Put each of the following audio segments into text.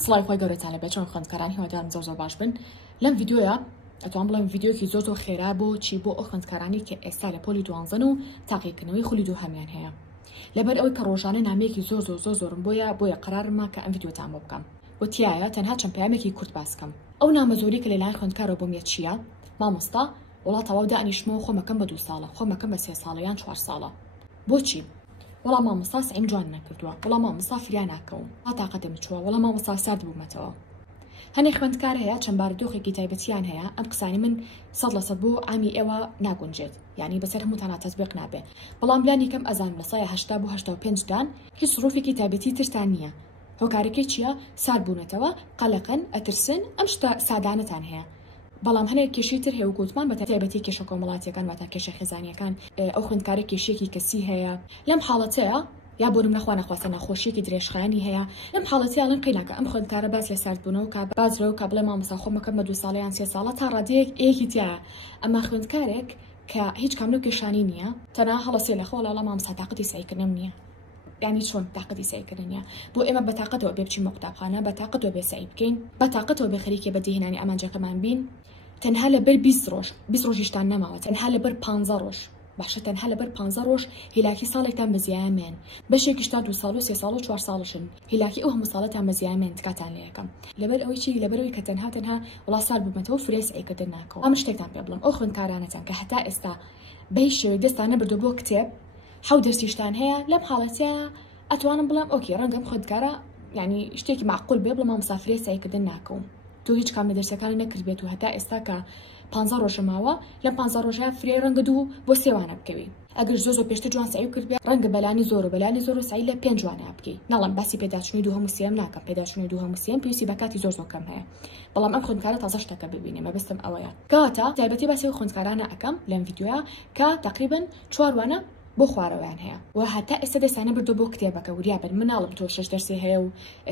سڵای خۆی گەورەتان لەبێت چۆن خوێندکاران هیوادارم زۆر باش بن. لەم ڤیدیۆیە ئەتوانم بڵێم ڤیدیۆیەکی زۆر خێرا بۆ چی بۆ ئەو خوێندکارانی کە ئێستا لە پۆلی دوانزەن و تاقیکردنەوەی خولی دووهەمیان هەیە. لەبەر ئەوەی کە ڕۆژانە نامەیەکی زۆرم بۆیە قەرارمە کە ئەم ڤیدیۆتان بۆ بکەم. وتیایە تەنها چەند پەیامێکی کورت باس بکەم. ئەو نامە زۆری کە لەلایەن خوێندکارەوە بۆم چییە؟ مامۆستا وڵات تەواو دانیشتمەوە خۆمەکەم بە 2 ساڵە، خۆمەکەم بە 3 ساڵە یان 4 ساڵە. بۆچی؟ وەڵام مامۆستا سعیم جوان نەکردووە، وەڵام مامۆستا فریا ناکەوم، ها تاقەتم چووە، وەڵام مامۆستا سارد بوومەتەوە. هەنێک خوێندکار هەیە چەند بارودۆخێکی تایبەتیان هەیە، ئەم قسانی من 100% بۆ ئامی ئێوە ناگونجێت، یعنی بەسەر هەمووتان تەطبیق نابێ. بەڵام لانی کەم ئەزانم لە سایە 80 بۆ 85 دان هیچ سروفێکی تایبەتی ترتان نییە. هۆکارەکەی چییە؟ سارد بوونەتەوە، قەلەقن، ئەترسن، ئەم شتە سادانتان هەیە. بەڵام هەنێک کێشەی تر هەیە و گوتمان بە تایبەتی کێشە کۆمەڵاتیەکان واتە کێشە خێزانیەکان ئەو خوێندکارە کێشێکی کەسی هەیە. لەم حاڵەتەیە یا بۆ نەخوا نەخواستە نەخۆشیێکی درێژخایانی هەیە، لەم حاڵەتیاڵن قیناکە ئەم خوێندکارە باس لە ساردبوونەوە کە بازرەوە کە بڵێ مامۆستا خۆمەکەم بە 2 ساڵە یان 3 ساڵە تا ڕادەیەک ئەیەکی تایە. ئەمە خوێندکارێک کە هیچ کام لەو کێشانی نییە، تەنها هەڵەسێ لەخۆ وەڵام مامۆستا تاقەتی سعیکردنم نییە. یعنی چۆن تاقەتی سعیکردن نییە؟ بۆ ئێمە بە تاقەتەوە بێ بچین بە قوتابخانە، بە تاقەتەوە بێ سعی بکەین، بە تاقەتەوە بێ خەریکێ بەدیهێنانی ئەمانجەکەمان بین. تەنها لەبەر 20 ڕۆژ 20 ڕۆژیشتان نەماوە، تەنها لەبەر 15 ڕۆژ باشە، تەنها لەبەر 15 ڕۆژ هیلاکی ساڵێکتان بەزیایەمێن، بەشێکیشتا 2 ساڵ و 3 ساڵ و 4 ساڵشن، هیلاکی ئەو هەموو ساڵەتان بەزیایەمێن تکاتان لە یەکەم. لەبەر ئەوەی چی؟ لەبەرەوەی کە تەنها وڵا سال بوومەتەوە فرێ سعیکردن ناکەوە. ئەم شتێکتان پێ بڵم، ئەو خوێندکارانەتان کە هەتا ئێستا بەهی شێوەی دەستان نەبردووە بۆ کتێب، 7 دەرسیشتان هەیە، لەم حاڵەتە ئەتوانم بڵێم ئۆکێ ڕەنگەم خوێندکارە یعنی شتێکی معقول بێ بڵێم مامۆستا فرێ سعیکردن ناکەوم. تۆ هیچ کام لە دەرسەکانی نەکردبێت و هەتا ئێستا کە 15 ڕۆژ ماوە، لە 15 ڕۆژە فرێ ڕەنگە 2 بۆ 3 وانە بکەوی. ئەگەر زۆر پێشتر جوان سعی کردبێ ڕەنگە بەلانی زۆر و سعی لە 5 جوانە بکەی. ناڵم باسی پێداچوونی دووهەم و سێم ناکەم، پێداچوونی دووهەم و سێم پێویستی بە کاتی زۆر کەم هەیە. بەڵام ئەم خوێندکارە تازە شتەکە ببینێ، مەبەستم ئەوەیە. کەواتە تایبەتی باسی ئەو خوێندکارانە ئەکەم لەم ڤیدیۆیە کە تقریباً 4 وانە بۆ خوارەوەیان هەیە و هەتا ئێستا دەستانە بردو بۆ کتێبەکە وریا بن. مناڵم تۆ 6 دەرسی هەیە و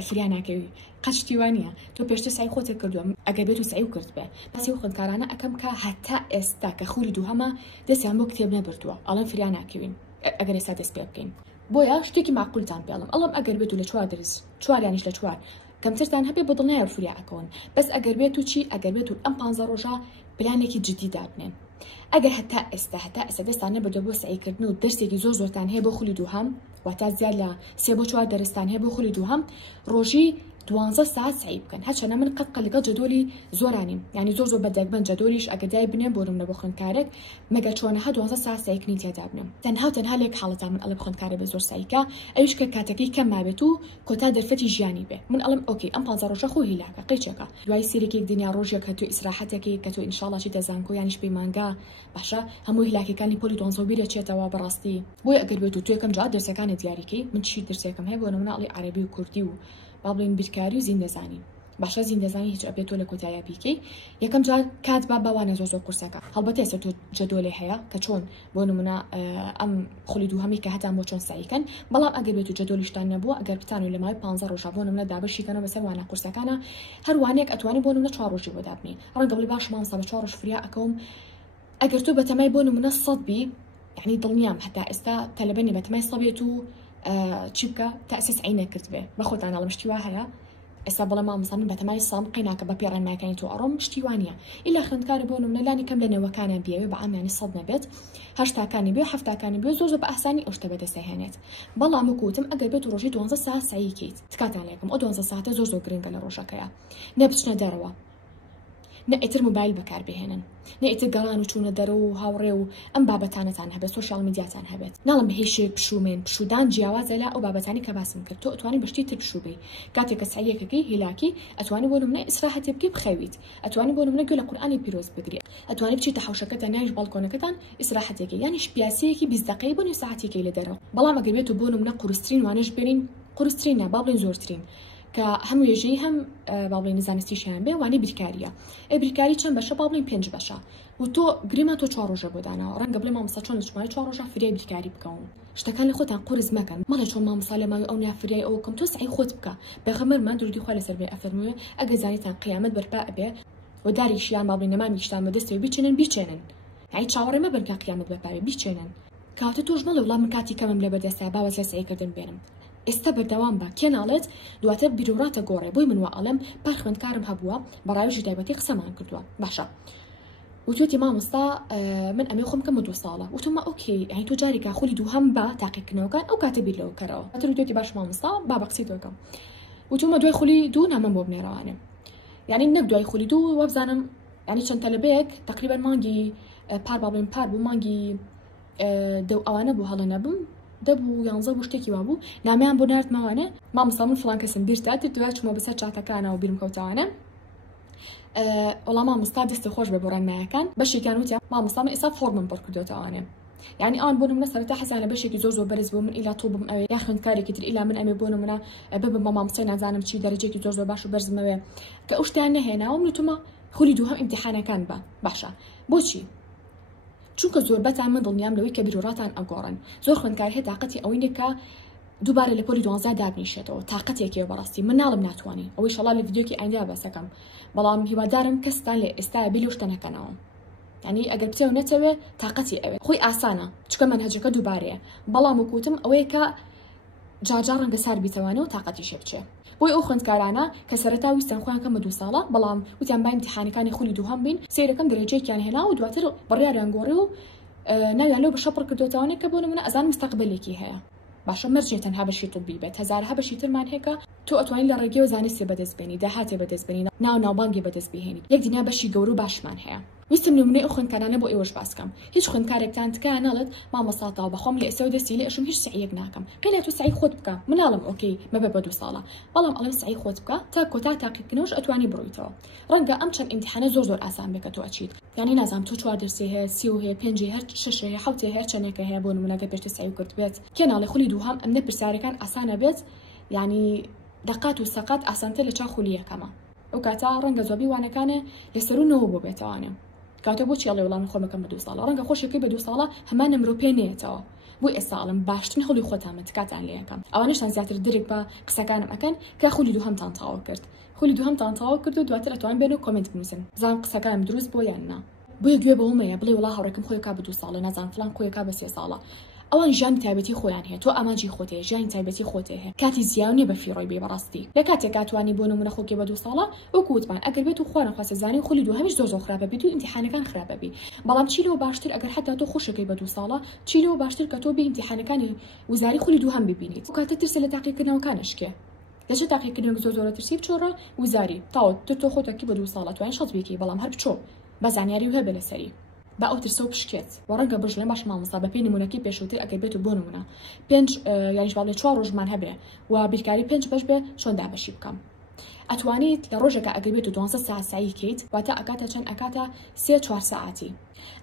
فریا ناکەوی، قەچتی وانە تۆ پێشتر سعی خۆتت کردووە، ئەگەر بێت و سعی کرد بێ. باسی ئەو خوێندکارانە ئەکەم کە هەتا ئێستا کە خولی دووهەمە دەستیان بۆ کتێب نەبردووە، ئەڵێن فریا ناکەوین ئەگەر ئێستا دەست پێ بکەین. بۆیە شتێکی معقولتان پێڵم، ئەڵم ئەگەر بێت و لە 4 دەرس 4 یانیش لە 4 کەمترتان هەبێ بە دڵنیایە فریا ئەکەون، بەس ئەگەر بێت و چی؟ ئەگەر بێت و ئەم 15 ڕۆژە پلانێکی جدی دابنێن. ئەگەر هەتا ئێستا دەستان نەبردووە بۆ سعیکردن و دەرسێکی زۆرتان هەیە بۆ خولی دووهەم، واتە زیاد لە 3 بۆ 4 دەرستان هەیە بۆ خولی دووهەم، ڕۆژی 12 ساعت سعی بکەن. هەرچەنە من قەت لەگەڵ جەدۆلی زۆرانیم، یعنی زۆر بەدەگمەن جەدۆلیش ئەگەر دای بنێ بۆ نمونە بۆ خوێندکارێک مەگە چۆنەها 12 ساعت سعیکردنی تێدا بنێم. تەنها لێک حاڵەتان من ئەڵێ خوێندکارە بێ زۆر سعیکە، ئەویش کە کاتەکەی کەم مابێت و کۆتا دەرفەتی ژیانی بێ. من ئەڵم ئۆکێ ئەم 15 ڕۆژە خۆ هیلاکە قیچەکە، دوای سیرێکی دنیا ڕۆژێک کە تو ئیسراحەتێکی کە تو ئینشاڵڵا چی دەزانکۆ یانیش پێی مانگا باشە هەموو هیلاکەکانی پۆلی دوانزە بیرە چێتەوە بەڕاستی. بۆیە ئەگەر بێت و تو یەکەم جا دەرسەکانی دیاریکەی من چی دەرسێکم هەیە بۆ نمونە ئەڵێ عەرەبی و کوردی و با بڵێن بیرکاری و زیندەزانی. باشە زیندەزانی هیچ ئەبێتۆ لە کۆتایە بیکەی، یەکەم جار کات با بەوانە زۆر قورسەکە. هەڵبەتە ئێستا تۆ جەدۆلێ هەیە کە چۆن بۆ نمونە ئەم خولی دووهەمی کە هەتا بۆ چۆن سعیکەن، بەڵام ئەگەر بێت و جەدۆلیشتان نەبووە، ئەگەر بتان و لە مای 15 ڕۆژە بۆ نمونە دابەشیکەنەوە بەسەر وانە قورسەکانە، هەر وانەیەک ئەتوانی بۆ نمونە 4 ڕۆژی بۆ دابنی. ڕەنگە بڵێ باش مامۆستا بە 4 ڕۆژ فریا ئەکەوم. ئەگەر تۆ بەتەمای بۆ نمونە 100 بی، یعنی دڵنیام هەتا ئێستا تەلەبەنی بەتەمای 100 بێت و چی بکە تەسیس عین نەکرد بێ. بەخۆتان ئەڵم شتی وا هەیە ئێستا بڵێ مامۆستا من بەتەمای ساڵ قیناکە بە پێڕێن ناکەین تۆ ئەڕۆم شتی وانە. ئیلا خوێندکارە بۆ نمونە لانی کەم لە نەوەکانیان بیاوێ بە عام یانی 100 نەبێت، 80کانی بێ 70کانی بێ زۆر بە ئاسانی ئەو شتە بەدەستەهێنێت. بەڵام وەکوتم ئەگەر بێت و ڕۆژی 12 ساعت سعیکەیت تکاتان لێکم، ئەو 12 ساعتە زۆر گرنگە لە ڕۆژەکەیە. نەبچنە دەرەوە، نە ئیتر موبایل بەکاربهێنن، نە ئیتر گەڕان و چوونە دەرەوە و هاوڕێ و ئەم بابەتانەتان هەبێت، سۆشیال میدیاتان هەبێت. ناڵم بەهێشێک پشومێن پشودان جیاوازە لە ئەو بابەتانی کە باسم کرد. تۆ ئەتوانی بەشتی تر پشوبی، کاتێک کە سعیەکەکەی هیلاکی ئەتوانی بۆ نمونە ئیسراحەتێ بکەی بخەویت، ئەتوانی بۆ نمونە گوێ لە قورئانی پیرۆز بگریت، ئەتوانی بچیتە حەوشەکەتە ناویش باڵکۆنەکەتان ئیسراحەتێکی یانیش پیاسەیەکی 20 دقەیە بۆ نیو ساعتێکی لە دەرەوە. بەڵام ئەگەر بێت و بۆ نمونە قورسترین وانەش بێنین، قورسترین نا با بڵێن زۆرترین کە هەموو وێژەی هەم با بڵێن زانستیشیان بێ، وانەی بیرکاریە. بیرکاری چەند بەشە؟ با بڵێن 5 بەشە و تۆ گرێما تۆ 4 ڕۆژە بۆ داناوە. ڕەنگە بڵێ مامۆستا چۆن لە ژمارە 4 ڕۆژە فریای بیرکاری بکەون. شتەکان لە خۆتان قورس مەکەن، مەڵێ چۆن مامۆستا لە ماوەی ئەو نافریای ئەو کەم تۆ سعی خۆت بکە. پێغەمبەرمان درودی خوا لەسەر بێ ئەفەرمووێ ئەگەر زانیتان قیامەت بەرپا ئەبێ و داریشیان با بڵێن نەمامیشتان بەدەستەوە بیچێنن، یعنی چاوەڕێ مەبن کە قیامەت بەرپا بێ بیچێنن. کاتە تۆش بڵێ وڵام من کاتی کەمم لە بەردەستە باوەز لە سعیکردن بێنم. ئێستا بەردەوام بە کێ ناڵێت دواتر بیرۆڕاتە گۆڕێ بۆی من وا ئەڵێم پاش خوێندکارم هەبووە بەڕاوێژی تایبەتی قسەمان کردووە باشە وتوێتی مامۆستا من ئەمێ خۆم کەمە 2 ساڵە وتمە ئۆکێ ئەی تۆ جارێکا خولی دووهەم بە تاقیکردنەوەکان ئەو کاتە بیر لەوە کەرەوە ئەتر وتوێتی باش مامۆستا با بە قسەی تۆکەم وتمە دوای خولی دوو نامەم بۆ بنێڕەوانێ یعنی نەک دوای خولی دوو وەبزانم یعنی چەند تەلەبەیەک تقریبا مانگی پار بابڵێن پار بوو مانگی دەو ئەوانە بوو هەڵە نەبم دەبوو 11 بوو شتێکی وا بوو نامیان بۆ ناردمەوانێ مامۆستا من فڵان کەسم بیرتا دوای چمە بەسەر چاتەکانەوە بیرم کەوتەوانە وەڵام مامۆستا دەستی خۆش بێ بۆ ڕێنمایەکان بەشێکیان وتیان مامۆستا من ئێستا فۆرمم پڕ کردوتەوانێ یعنی ئەوان بۆ نمونە سەرەتا حەزانە بەشێکی زۆر بەرز بوو من ئیلا تۆ بم ئەوێ یا خوێندکارێکی تر ئیلا من ئەمێ بۆ نمونە ببم بە مامۆستای نازانم چی دەرەجێکی زۆر باش و بەرزمەوێ کە ئەو شتیان نەهێناوە من وتمە خولی دووهەم ئیمتیحانەکان بە باشە بۆچی چونکە زۆربەتان من دڵنیام لەوەی کە بیرۆڕاتان ئەگۆڕن زۆر خوێندکار هەیە تااقەتی ئەوەی کە دووبارە لە پۆلی 12 دابنیشێتەوە تااقەتێکەوە بەڕاستی من ناڵم ناتوانێ ئەوەی شەڵا لە ڤیدیۆکی ئایندا بەسەکەم بەڵام هیوادارم کەستان لێ ئێستا بێ لەو شتە نەکەنەوە یعنی ئەگەر بچێ نەچەوێ تااقەتی ئەوێ خۆی ئاسانە چکە منهەجەکە دووبارەیە بەڵام وکوتم ئەوەیە کە جارجار ڕەنگە سار بیتەوانەوە تااقەتی شێ بچێ بۆی ئەو خوێندکارانە کە سەرەتا ویستان خۆیان کەمە 2 ساڵە بەڵام وتیان با ئیمتیحانەکانی خولی دووهەم بین سیرەکەم دەرەجەیەکیان هێنا و دواتر بڕیاریان گۆڕی و ناویان لەو بەشە پڕ کردوتەوانێ کە بۆ نمونە ئەزان مستەقبلێکی هەیە باشە مەرجێ تەنها بەشی طبی بێت هەزارها بەشی ترمان هەیە تۆ ئەتوانین لە ڕێگەی و زانستی بەدەستبێنی داهاتێ بەدەستبێنی ناوبانگی بەدەستبێنی یەک دنیا بەشی گەور و باشمان هەیە ویستم نمونەی ئەو خوێندکارانە بۆ ئێوەش باسکەم هیچ خوێندکارێکتان تکایە نەڵێت مامۆستاتاوە بەخۆم لە ئێستا دەستی لێ ئەشم هیچ سعیەک ناکەم قەلە تۆ سعی خۆت بکە مناڵم ئۆکەی مەبە بە 2 ساڵە بەڵام ئەڵێم سعی خۆت بکە تا کۆتا تاقیکردنەوەش ئەتوانی بڕۆیتەوە ڕەنگە ئەم چەند ئیمتیحانە زۆر ئاسان بێت کە تۆ ئەچیت یعنی نازانم تۆ 4 دەرسی هەیە 30 هەیە 5 هەر 6 هەیە 7 هەیە هەر چەندێکە هەیە بۆ نمونەگە پێشتر سعی کرد بێت کێ ناڵێ خولی دووهەم ئەم پرسیارەکان ئاسانە بێت یعنی دقات و سەقات ئاسانتر لە چا خولی یەکەمە ئەو کاتە ڕەنگە زۆبی وانەکانە لەسەرونەوە بۆ بێتەوانێ کاتە بۆ چیاڵێ وڵامی خۆمەکەم بە 2 ساڵە ڕەنگە خۆشێکی بە 2 ساڵە هەمان ئەمرۆ پێ نێتەوە بۆ ئێساڵم باشترین هەڵی خۆتانمە تکاتان لێ یەکەم ئەوانەشان زیاتر درێک بە قسەکانم ئەکەن کە خولی دووهەمتان تاوا کرد خولی دووهەمتان تاوا کرد و دواتر ئەتوان بێن و کۆمنت بنووسن زان قسەکانم دروست بۆ یان نا بۆیە گوێ بەوەمەیە بڵێ وڵا هەوڕێکم خۆی کا بە 2 ساڵە نازان فلان خۆی کا بە 3 ساڵە ئەوان ژیانی تایبەتی خۆیان هەیە تۆ ئاماجی خۆت هەیە ژیانی تایبەتی خۆت هەیە کاتی زیاو نیە بە فیڕۆی بێ بەڕاستی لە کاتێک کاتوانی بۆ نمونە خۆکی بە 2 ساڵە وەکو وتمان ئەگەر بێت و خوا نەخواسێ زانین خولی دووهەمیش زۆر خراپە بێت و ئیمتیحانەکان خراپە بێ بەڵام چی لەوە باشتر ئەگەر حتا تۆ خۆشەکەی بە 2 ساڵە چی لەوە باشتر کە تۆ بێ ئیمتیحانەکانی وزاری خولی دووهەم ببینیت و کاتە ترسە لە تاقیکردنەوەکانشکێ دەچێت تاقیکردنەوەک زۆر ترسی بچۆڕە وزاری تاوە تۆ خۆتەکی بە 2 ساڵە توانین شەڵ بێکی بەڵام هەر بچۆ بە زانیاری و هەبێ لەسەری با ئەو ترسە و پشکێت وەڕەنگە بژڵێن باش مامۆستا بە پێی نمونەکەی پێشووتر ئەگەر بێت و بۆ نمونە 5 یانیش باڵێ 4 ڕۆژمان هەبێ و بیرکاری 5 بەش بێ چۆن دابەشی بکەم ئەتوانیت لە ڕۆژێکە ئەگەر بێت و 12 ساعت سعی کەیت واتە ئەکاتە چەند ئەکاتە 3-4 ساعتی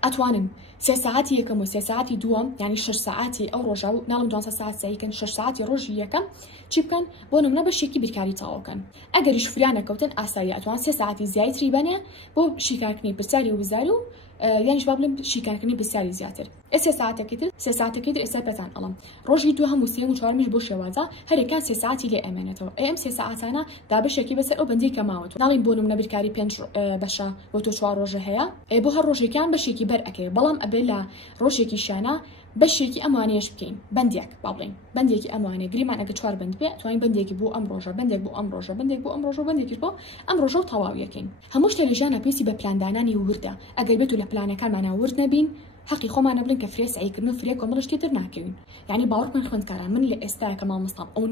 ئەتوانم 3 ساعتی یەکەم و 3 ساعتی دووەم یعنی 6 ساعتی ئەو ڕۆژە و ناڵم 12 ساعت سعیکەن 6 ساعتی ڕۆژی یەکەم چی بکەن بۆ نمونە بەشێکی بیرکاری تاوەکەن ئەگەریش فریانە کەوتن ئاسایی ئەتوان 3 ساعتی زیاتری بنێ بۆ شیکارکردنی پرسیاری و وزاری و یانیش با بڵێم شیکارکردنی پرسیاری زیاتر 3 ساعتێکی تر 3 ساعتێکی تر ئێستا پێتان ئەڵم ڕۆژی دووهەم و سێم و چوارمیش بۆ شێوازە هەرێکان 3 ساعتی لێ ئەمێنێتەوە ئەم 3 ساعتانە دابەشێکی بەسەر ئەو بەندی کە ماوەت ناڵین بۆ نمونە بیرکاری 5 بەشە بۆ تۆ 4 ڕۆژە هەیە بۆ هەر ڕۆژێکیان بەشێکی بەر ئەکەوێت بەڵام ئەبێ لە ڕۆژێکی شانە بەشێکی ئەمانەیەش بکەین بەندێک با بڵێن بەندێکی ئەمانێ گریمان ئەگە 4 بەند بێ توانین بەندێکی بۆ ئەم ڕۆژە بەندێک بۆ ئەم ڕۆژە بەندێک بۆ ئەم ڕۆژە بەندێکیش بۆ ئەم ڕۆژە و تەواویەکەین هەموو شتە لە ژیانە پێویستی بە پلاندانانی وردە ئەگەر بێت و لە پلانەکانمانە ورد نەبین حەقی خۆمانە بڵین کە فرێ سعیکردن و فرێ کۆمەڵشتی تر ناکەوین یعنی باوەڕ بکەن خوێندکاران من لە ئێستا کە مامۆستام ئەو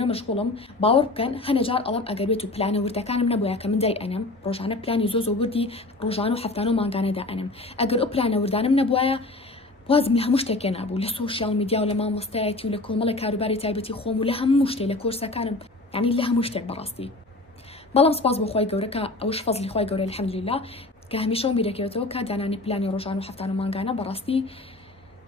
نەمەشغوڵم باوەڕ بکەن هەنەجار ئەڵم ئەگەر بێت و پلانە وردەکانم نەبووە کە من دای ئەنم ڕۆژانە پلانی زۆر وردی ڕۆژان و هەفتانە و مانگانەدا ئەنم ئەگەر ئەو پلانە وردانم نەبووە وازم لە هەموو شتێکێ نابوو لە سوشیال میدیا و لە مامۆستایەتی و لە کۆمەڵی کاروباری تایبەتی خۆم و لە هەموو شتێک لە کۆرسەکانم یعنی لە هەموو شتێک بەڕاستی بەڵام سپاس بۆ خۆی گەورە کە ئەوش فەزلی خۆی گەورە الحەمدولله کە هەمیشە بیرەکەوێتەوە کە دانانی پلانی ڕۆژان و هەفتان و مانگانە بەڕاستی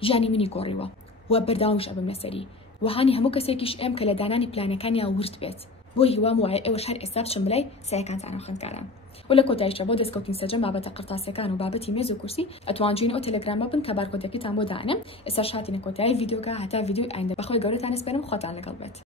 ژیانی منی گۆڕیوە و بەرداوامش ئەبم لەسەری وهانی هەموو کەسێکیش ئێم کە لە دانانی پلانەکانیان ورد بێت بۆ هیوام وایە ئێوەش هەر ئێستا بچن بڵێ سایەکانتانە خوێندکاران و لە کۆتاییشە بۆ دەستکەوتین سەرجەم بابەتە قرتاسیەکان و بابەتی مێز و کورسی ئەتوانجین ئەو تەلەگرامە بن کە بارکۆدەکەتان بۆ دانم ئێستا شاتینە کۆتایی ڤیدیۆکە هەتا ڤیدیۆی ئایندا بەخۆی گەورەتان ئەسپێرم خۆتان لەگەڵ بێت